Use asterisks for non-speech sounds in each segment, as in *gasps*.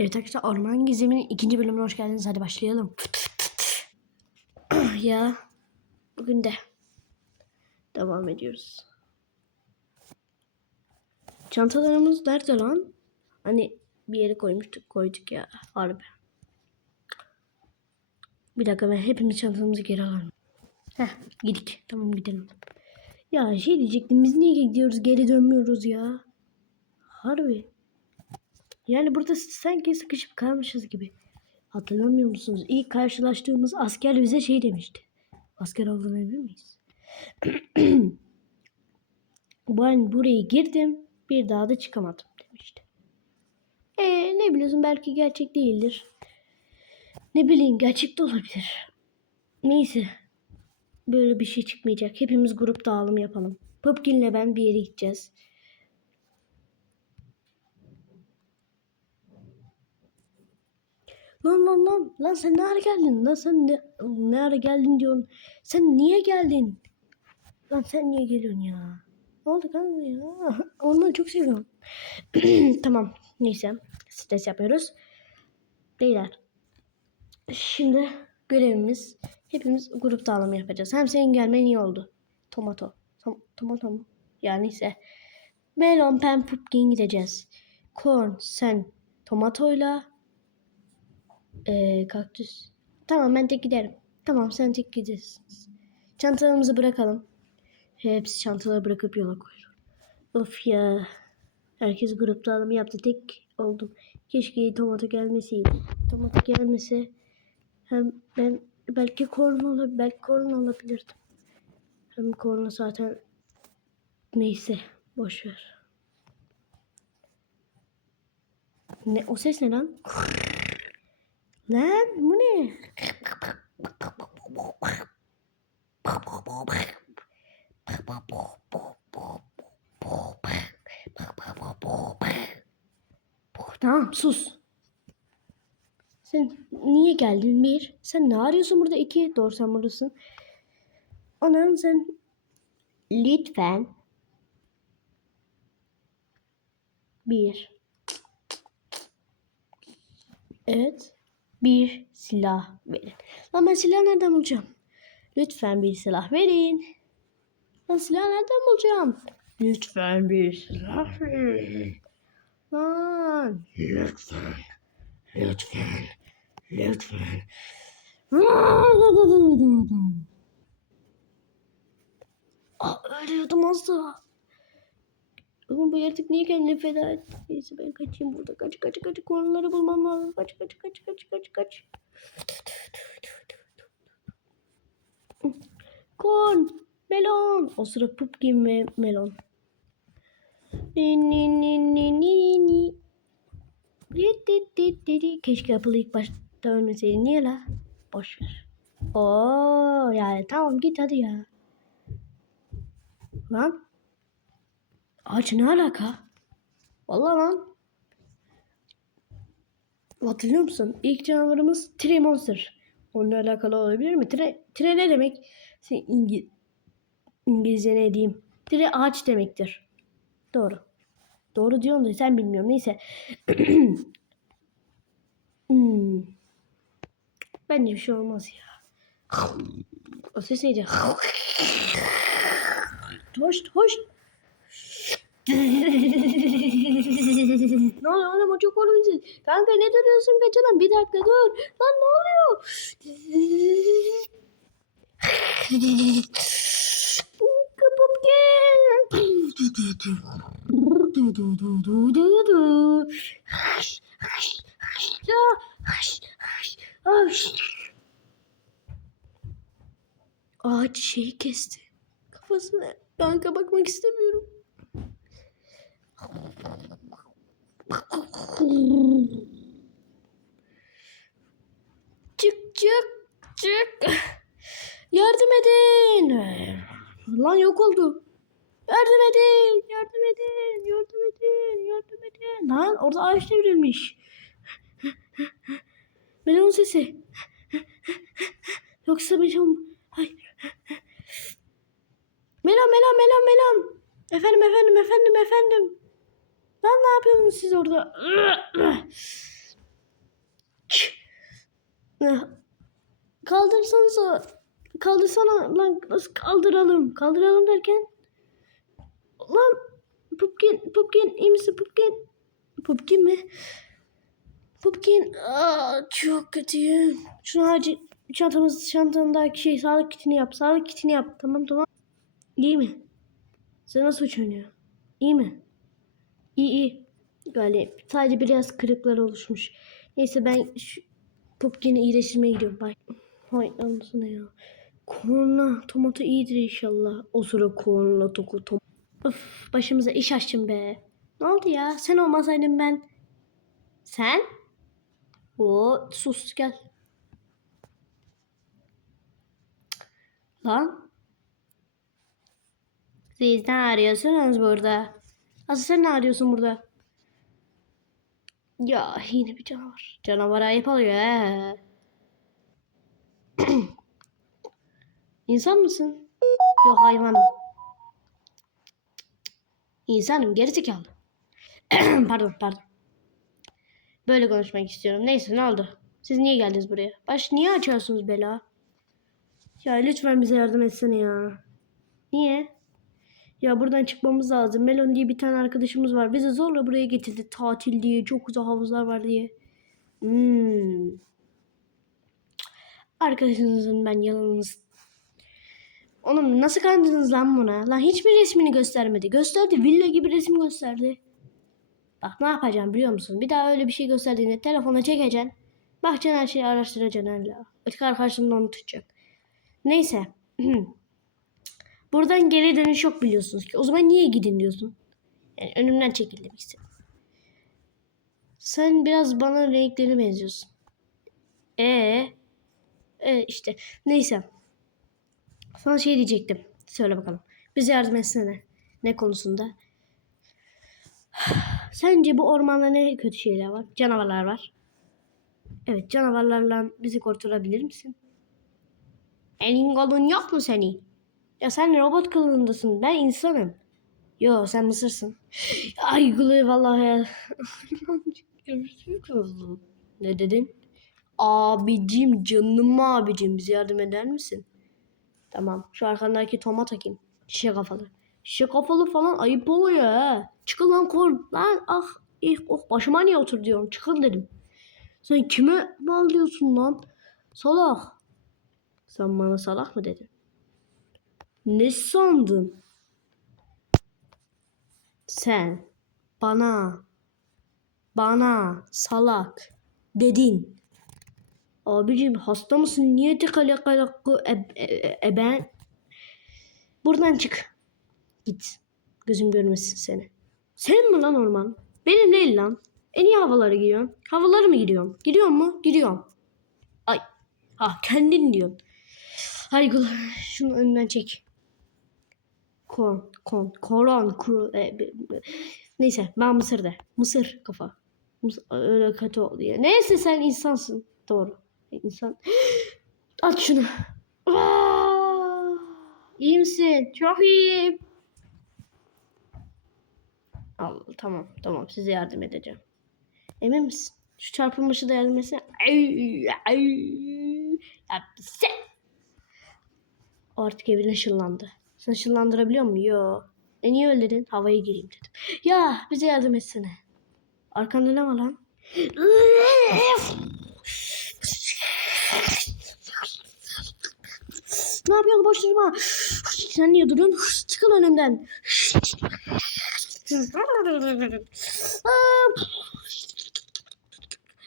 Evet arkadaşlar Orman Gizemi'nin ikinci bölümüne hoş geldiniz. Hadi başlayalım. *clears throat* ya bugün de devam ediyoruz. Çantalarımız nerede lan? Hani bir yere koymuştuk koyduk ya harbi. Bir dakika ben hepimiz çantamızı geri alalım. Heh gidik. Tamam gidelim. Ya şey diyecektim biz niye gidiyoruz geri dönmüyoruz ya. Harbi. Yani burada sanki sıkışıp kalmışız gibi. Hatırlamıyor musunuz? İlk karşılaştığımız asker bize şey demişti. Asker olduğunu emin miyiz? *clears throat* ben buraya girdim bir daha da çıkamadım demişti. E ne biliyorsun belki gerçek değildir. Ne bileyim gerçek de olabilir. Neyse. Böyle bir şey çıkmayacak. Hepimiz grup dağılım yapalım. Popkin'le ben bir yere gideceğiz. Lan lan lan. Lan sen ne ara geldin? Lan sen ne, ne ara geldin diyorsun. Sen niye geldin? Lan sen niye geliyorsun ya? Ne oldu kanka ya? *laughs* Onları çok seviyorum. *clears throat* tamam. Neyse. Stres yapıyoruz. Beyler. Şimdi görevimiz hepimiz grup dağılımı yapacağız. Hem senin gelmen iyi oldu. Tomato. Tom, tomato mu? Yani ise Melon, Pen, Pumpkin gideceğiz. Corn, sen tomatoyla ee, kaktüs. Tamam ben tek giderim. Tamam sen tek gidersin. Çantalarımızı bırakalım. Hepsi çantaları bırakıp yola koyuyor. Of ya. Herkes grup dağılımı yaptı. Tek oldum. Keşke tomato gelmeseydi. Tomato gelmese hem ben belki korna olabilir, belki korna olabilirdim. Hem korna zaten neyse boş ver. Ne o ses ne lan? Lan bu ne? Tamam sus. Sen niye geldin bir? Sen ne arıyorsun burada iki? Doğru sen buradasın. Anam sen lütfen bir Evet. Bir silah verin. Lan ben silah nereden bulacağım? Lütfen bir silah verin. Lan silah nereden bulacağım? Lütfen bir silah verin. Lan. Lütfen. Lütfen. Lütfen. Aa, ölüyordum az daha. Oğlum bu yaratık niye kendini feda etti? Neyse ben kaçayım burada. Kaç kaç kaç. Konuları bulmam lazım. Kaç kaç kaç kaç kaç kaç. Korn. Melon. O sıra Pumpkin ve melon. Ni ni ni ni ni ni. Keşke Apple ilk başta ölmeseydi. Niye la? Boş ver. Oo yani tamam git hadi ya. Lan. Ağaç ne alaka? Vallahi lan. Hatırlıyor musun? İlk canavarımız Tree Monster. Onunla alakalı olabilir mi? Tre, tre ne demek? Sen İngi, İngilizce ne diyeyim? Tre ağaç demektir. Doğru. Doğru diyorsun da sen bilmiyorum. Neyse. *clears throat* hmm. Bence bir şey olmaz ya. O ses neydi? Hoş, hoş. Ne oluyor oğlum o çok olumsuz. Kanka ne duruyorsun kaçalım bir dakika dur. Lan ne oluyor? Kapıp gel. Ağaç şeyi kesti. Kafasına. Kanka bakmak istemiyorum. Çık çık çık. Yardım edin. Lan yok oldu. Yardım edin. Yardım edin. Yardım edin. Yardım edin. Lan orada ağaç devrilmiş. Melon sesi. Yoksa melon. Hayır. Melon melon melon melon. Efendim efendim efendim efendim. Lan ne yapıyorsunuz siz orada? Kaldırsanıza. Kaldırsana lan nasıl kaldıralım? Kaldıralım derken. Lan Pupkin, Pupkin iyi misin Pupkin? Pupkin mi? Pupkin aa, çok kötüyüm. Şunu acil çantamız çantandaki şey sağlık kitini yap. Sağlık kitini yap. Tamam tamam. İyi mi? Sen nasıl uçuyorsun İyi mi? İyi iyi. Galiba sadece biraz kırıklar oluşmuş. Neyse ben şu Pupkin'i iyileştirmeye gidiyorum. Bay. Hay anasını ya. Korna tomatı iyidir inşallah. O sıra korna toku tom. Öf başımıza iş açtım be. Ne oldu ya? Sen olmasaydın ben. Sen? O sus gel. Lan. Siz ne arıyorsunuz burada? Asıl sen ne arıyorsun burada? Ya yine bir canavar. Canavar ayıp oluyor he. *clears throat* İnsan mısın? Yok hayvanım. İnsanım gerizekalı. *clears throat* pardon pardon. Böyle konuşmak istiyorum. Neyse ne oldu? Siz niye geldiniz buraya? Baş niye açıyorsunuz bela? Ya lütfen bize yardım etsene ya. Niye? Ya buradan çıkmamız lazım. Melon diye bir tane arkadaşımız var. Bizi zorla buraya getirdi. Tatil diye. Çok güzel havuzlar var diye. Hmm. Arkadaşınızın ben yalanınız. Oğlum nasıl kandınız lan buna? Lan hiç mi resmini göstermedi? Gösterdi. Villa gibi resim gösterdi. Bak ne yapacağım biliyor musun? Bir daha öyle bir şey gösterdiğinde telefona çekeceksin. Bakacaksın her şeyi araştıracaksın hala. Öteki arkadaşın da onu tutacak. Neyse. *clears throat* Buradan geri dönüş yok biliyorsunuz ki. O zaman niye gidin diyorsun? Yani önümden çekil demek. Sen biraz bana renklerine benziyorsun. Ee, e işte neyse. Sana şey diyecektim. Söyle bakalım. Bize yardım etsene. Ne konusunda? Sence bu ormanda ne kötü şeyler var? Canavarlar var. Evet canavarlarla bizi kurtarabilir misin? Elin kolun yok mu senin? Ya sen robot kılığındasın. Ben insanım. Yo sen mısırsın. Ay gülü vallahi ya. *laughs* ne dedin? Abicim canım abicim bize yardım eder misin? Tamam şu arkandaki toma takayım. Şişe kafalı. Şişe kafalı falan ayıp oluyor ha. Çıkın lan korn. Lan ah. Eh, oh başıma niye otur diyorum. Çıkın dedim. Sen kime bağlıyorsun lan? Salak. Sen bana salak mı dedin? Ne sandın? Sen bana bana salak dedin. Abicim hasta mısın? Niye tıkalı kalakı e, e, e, ben? Buradan çık. Git. Gözüm görmesin seni. Senin mi lan orman? Benim değil lan. En iyi havalara gidiyorsun. Havaları mı gidiyorum? Gidiyor mu? Gidiyorum. Ay. Ah kendin diyorsun. Hay. Şunu önünden çek. Kon, kon, koron, kuru. e, neyse ben Mısır de. Mısır kafa. Mısır, öyle kötü oldu ya. Neyse sen insansın. Doğru. İnsan. *gasps* At şunu. Aa, iyi misin? Çok iyiyim. Al, tamam tamam size yardım edeceğim. Emin misin? Şu çarpılmışı da yardım etsene. Ay, ay. Ya artık evine ışınlandı. Sen ışınlandırabiliyor musun? Yo. E niye öyle dedin? Havaya gireyim dedim. Ya bize yardım etsene. Arkanda ne var lan? ne yapıyorsun? Boş durma. Sen niye durun? Çıkın önümden.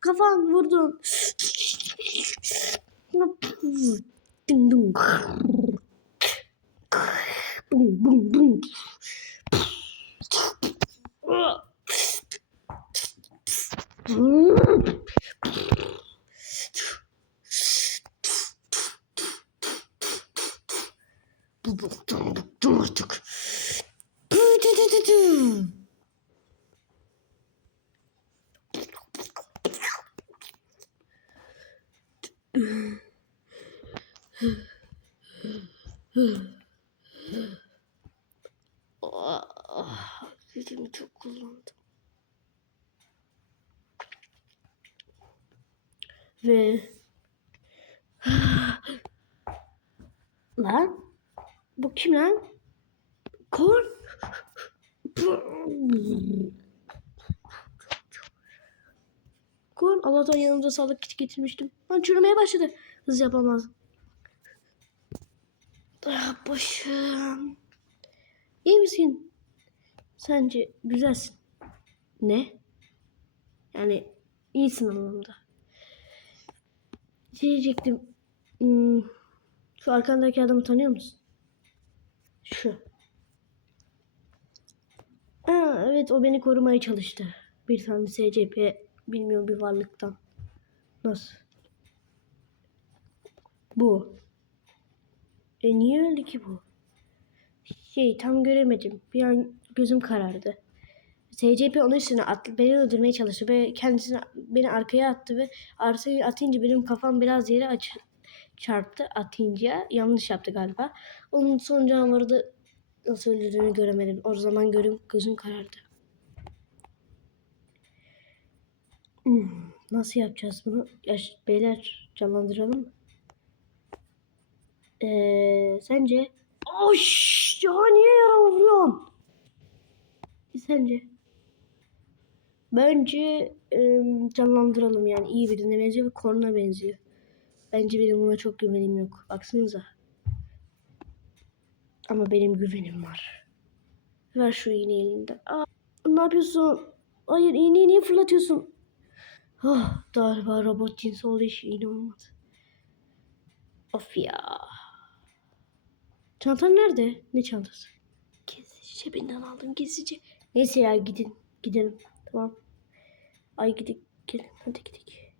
Kafan vurdun. Ding dong. 뿡뿡뿡 부부둥부둥부둥 부두두두두 Hmm. Gücümü çok kullandım. Ve *gasps* lan bu kim lan? Korn. Korn Allah'tan yanımda sağlık kiti getirmiştim. Lan çürümeye başladı. Hız yapamaz. Ah başım. İyi misin? Sence güzelsin. Ne? Yani iyisin anlamında. Şey diyecektim. Hmm, şu arkandaki adamı tanıyor musun? Şu. Aa, evet o beni korumaya çalıştı. Bir tane SCP bilmiyorum bir varlıktan. Nasıl? Bu. E niye öldü ki bu? Şey tam göremedim. Bir an gözüm karardı. SCP onun üstüne attı. Beni öldürmeye çalıştı ve kendisini beni arkaya attı ve arkaya atınca benim kafam biraz yere aç çarptı atınca. Yanlış yaptı galiba. Onun son canavarı da nasıl öldürdüğünü göremedim. O zaman görüm gözüm karardı. Hmm, nasıl yapacağız bunu? Yaş, beyler canlandıralım mı? Ee, sence? Oş, ya niye yarama vuruyorsun? Sence? Bence e, canlandıralım yani iyi birine benziyor ve Korn'a benziyor. Bence benim buna çok güvenim yok. Baksanıza. Ama benim güvenim var. Ver şu iğneyi elinden. Aa, ne yapıyorsun? Hayır iğneyi niye fırlatıyorsun? Ah, galiba robot cinsi olduğu için iğne olmadı. Of ya. Çantan nerede? Ne çantası? Gizlice cebinden aldım gizlice. Neyse ya gidin. Gidelim. Tamam. Ay gidik. Gelin hadi gidik.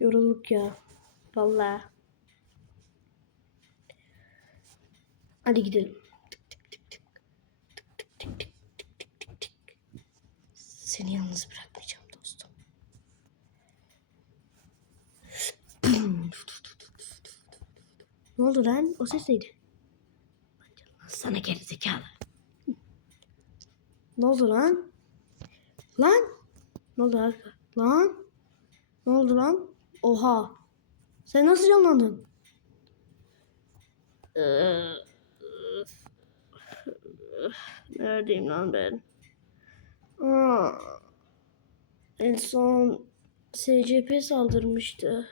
Yorulduk ya. Vallahi. Hadi gidelim. Seni yalnız bırakmayacağım dostum. ne oldu lan? O ses neydi? Sana geri zekalı. Ne oldu lan? Lan? Ne oldu arka? Lan? Ne oldu lan? Oha. Sen nasıl canlandın? Ee, Neredeyim lan ben? Aa, en son SCP saldırmıştı.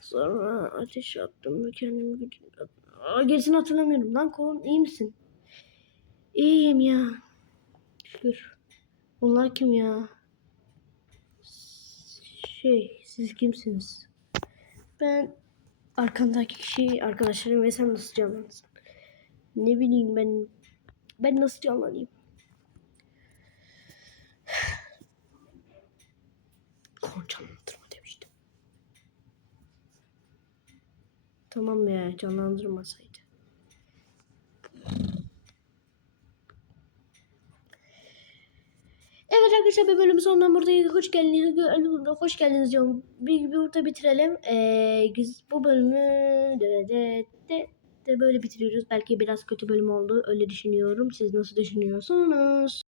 Sonra ateş attım ve kendimi güdüm. Aa, gerisini hatırlamıyorum. Lan kolum iyi misin? İyiyim ya. Şükür. Onlar kim ya? Şey, siz kimsiniz? Ben arkandaki kişi arkadaşlarım ve sen nasıl canlandın? Ne bileyim ben. Ben nasıl canlanayım? Canlandırma demiştim. Tamam ya canlandırmasaydı. Evet arkadaşlar bir bölüm sonuna burada hoş geldiniz. Hoş geldiniz diyorum. Bir, bir burada bitirelim. Ee, bu bölümü de, de, de, de böyle bitiriyoruz. Belki biraz kötü bölüm oldu. Öyle düşünüyorum. Siz nasıl düşünüyorsunuz?